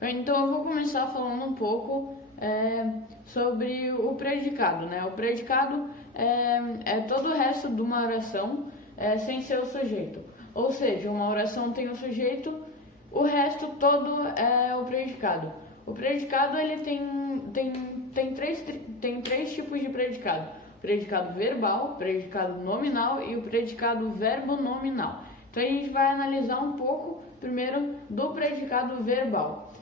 Então eu vou começar falando um pouco sobre o predicado, né? O predicado é todo o resto de uma oração sem ser o sujeito. Ou seja, uma oração tem o sujeito, o resto todo é o predicado. O predicado ele tem três tipos de predicado: predicado verbal, predicado nominal e o predicado verbo nominal. Então a gente vai analisar um pouco primeiro do predicado verbal.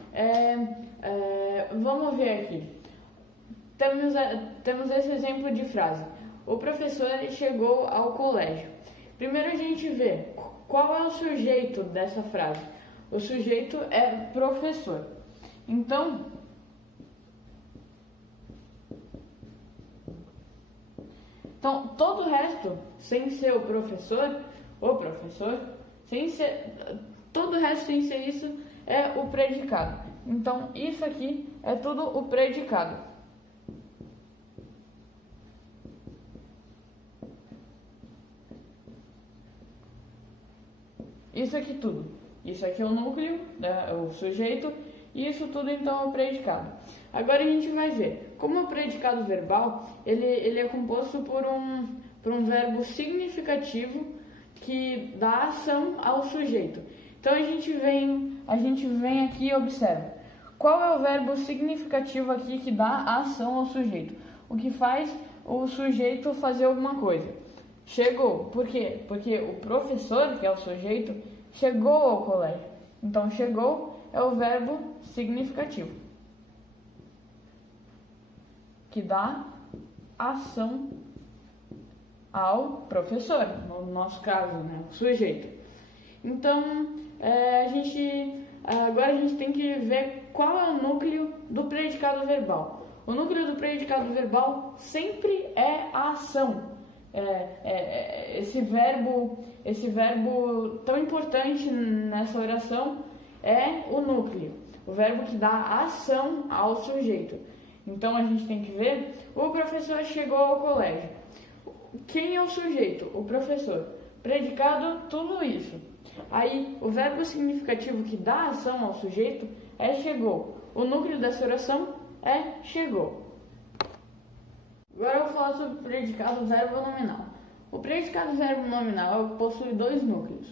Vamos ver aqui. Temos esse exemplo de frase: o professor chegou ao colégio. Primeiro a gente vê qual é o sujeito dessa frase. O sujeito é professor. Então, todo o resto, sem ser o professor, todo o resto sem ser isso, é o predicado. Então, isso aqui é tudo o predicado. Isso aqui tudo. Isso aqui é o núcleo, né, o sujeito, e isso tudo então é o predicado. Agora a gente vai ver como o predicado verbal ele é composto por um verbo significativo que dá ação ao sujeito. Então a gente vem aqui e observa qual é o verbo significativo aqui que dá ação ao sujeito, o que faz o sujeito fazer alguma coisa. Chegou. Por quê? Porque o professor, que é o sujeito, chegou ao colégio. Então, chegou é o verbo significativo, que dá ação ao professor, no nosso caso, né? O sujeito. Então, agora a gente tem que ver qual é o núcleo do predicado verbal. O núcleo do predicado verbal sempre é a ação. Esse verbo tão importante nessa oração é o núcleo, o verbo que dá ação ao sujeito. Então a gente tem que ver: o professor chegou ao colégio. Quem é o sujeito? O professor. Predicado, tudo isso. Aí o verbo significativo que dá ação ao sujeito é chegou. O núcleo dessa oração é chegou. Agora eu vou falar sobre o predicado verbo nominal. O predicado verbo nominal possui dois núcleos.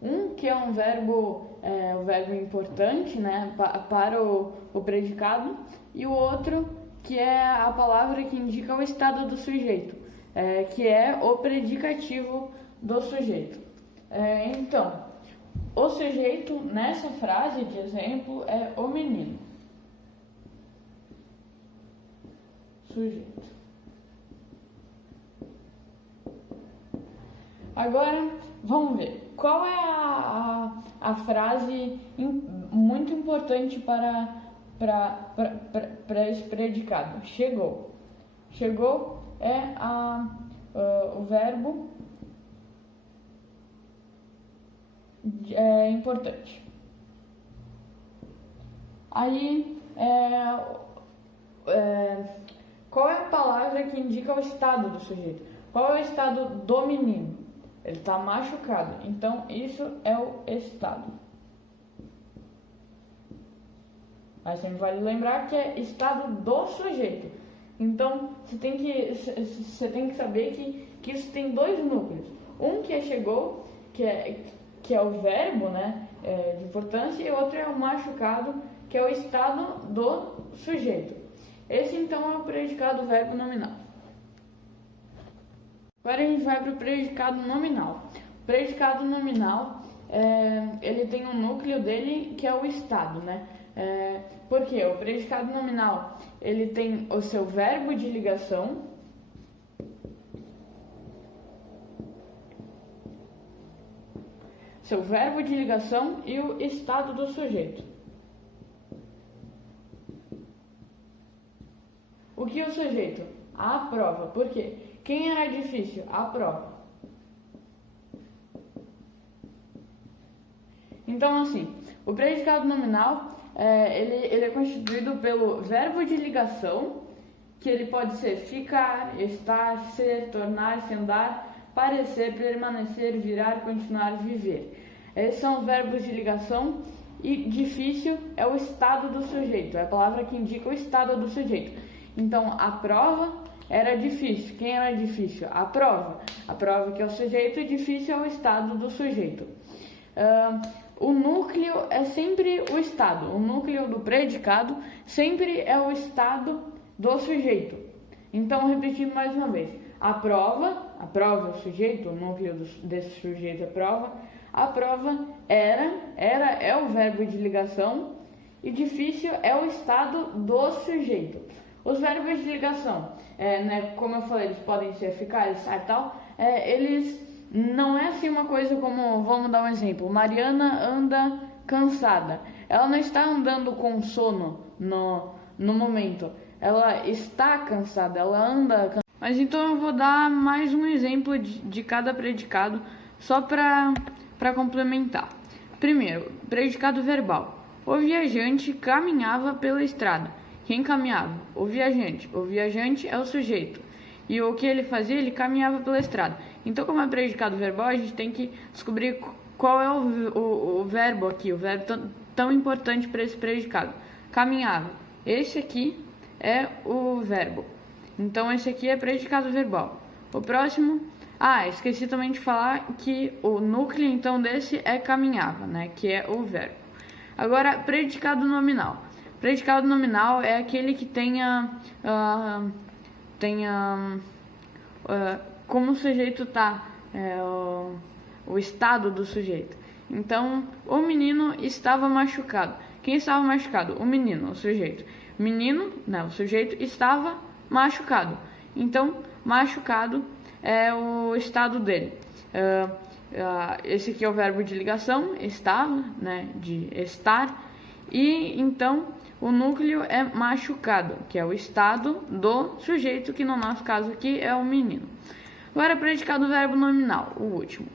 Um que é um verbo importante, né, para o predicado, e o outro que é a palavra que indica o estado do sujeito, que é o predicativo do sujeito. Então, o sujeito nessa frase de exemplo é o menino. Sujeito. Agora, vamos ver qual é a frase muito importante para esse predicado. Chegou. Chegou é o verbo importante. Aí, qual é a palavra que indica o estado do sujeito? Qual é o estado do menino? Ele está machucado, então isso é o estado. Mas sempre vale lembrar que é estado do sujeito. Então você tem que saber que isso tem dois núcleos. Um que é chegou, que é o verbo, né, de importância, e outro é o machucado, que é o estado do sujeito. Esse então é o predicado verbo nominal. Agora a gente vai para o predicado nominal. O predicado nominal, ele tem um núcleo dele que é o estado, né? Por quê? O predicado nominal, ele tem o seu verbo de ligação, e o estado do sujeito. O que o sujeito? A prova. Por quê? Quem era difícil? A prova. Então, assim, o predicado nominal, ele é constituído pelo verbo de ligação, que ele pode ser ficar, estar, ser, tornar-se, andar, parecer, permanecer, virar, continuar, viver. Esses são verbos de ligação e difícil é o estado do sujeito, é a palavra que indica o estado do sujeito. Então, a prova era difícil. Quem era difícil? A prova. A prova que é o sujeito, e difícil é o estado do sujeito. O núcleo é sempre o estado. O núcleo do predicado sempre é o estado do sujeito. Então, repetindo mais uma vez. A prova é o sujeito, o núcleo desse sujeito é prova. A prova é o verbo de ligação e difícil é o estado do sujeito. Os verbos de ligação, como eu falei, eles podem ser eficazes e tal, eles não é assim uma coisa como, vamos dar um exemplo, Mariana anda cansada. Ela não está andando com sono no momento, ela está cansada, ela anda cansada. Mas então eu vou dar mais um exemplo de cada predicado, só para complementar. Primeiro, predicado verbal. O viajante caminhava pela estrada. Quem caminhava? O viajante. O viajante é o sujeito. E o que ele fazia? Ele caminhava pela estrada. Então, como é predicado verbal, a gente tem que descobrir qual é o verbo aqui, o verbo tão importante para esse predicado. Caminhava. Esse aqui é o verbo. Então, esse aqui é predicado verbal. O próximo... esqueci também de falar que o núcleo, então, desse é caminhava, né? Que é o verbo. Agora, predicado nominal. Predicado nominal é aquele que tenha como o sujeito está, o estado do sujeito. Então, o menino estava machucado. Quem estava machucado? O menino, o sujeito. Menino, não, o sujeito estava machucado. Então, machucado é o estado dele. Esse aqui é o verbo de ligação, estava, né, de estar. E então o núcleo é machucado, que é o estado do sujeito, que no nosso caso aqui é o menino. Agora, predicado verbo nominal, o último.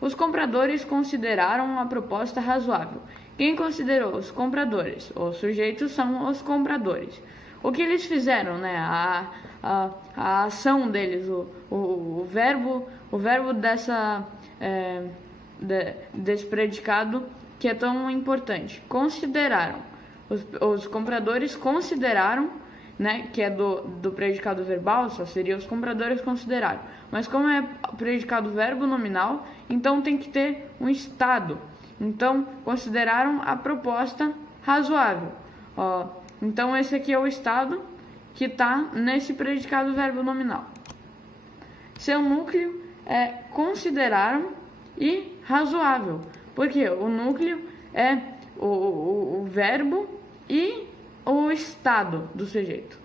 Os compradores consideraram a proposta razoável. Quem considerou? Os compradores. Os sujeitos são os compradores. O que eles fizeram, né? A ação deles, o verbo desse predicado que é tão importante. Consideraram. Os compradores consideraram, né? Que é do predicado verbal, só seria os compradores consideraram. Mas como é predicado verbo nominal, então tem que ter um estado. Então, consideraram a proposta razoável. Então, esse aqui é o estado que está nesse predicado verbo nominal. Seu núcleo é consideraram e razoável. Porque o núcleo é o verbo e o estado do sujeito.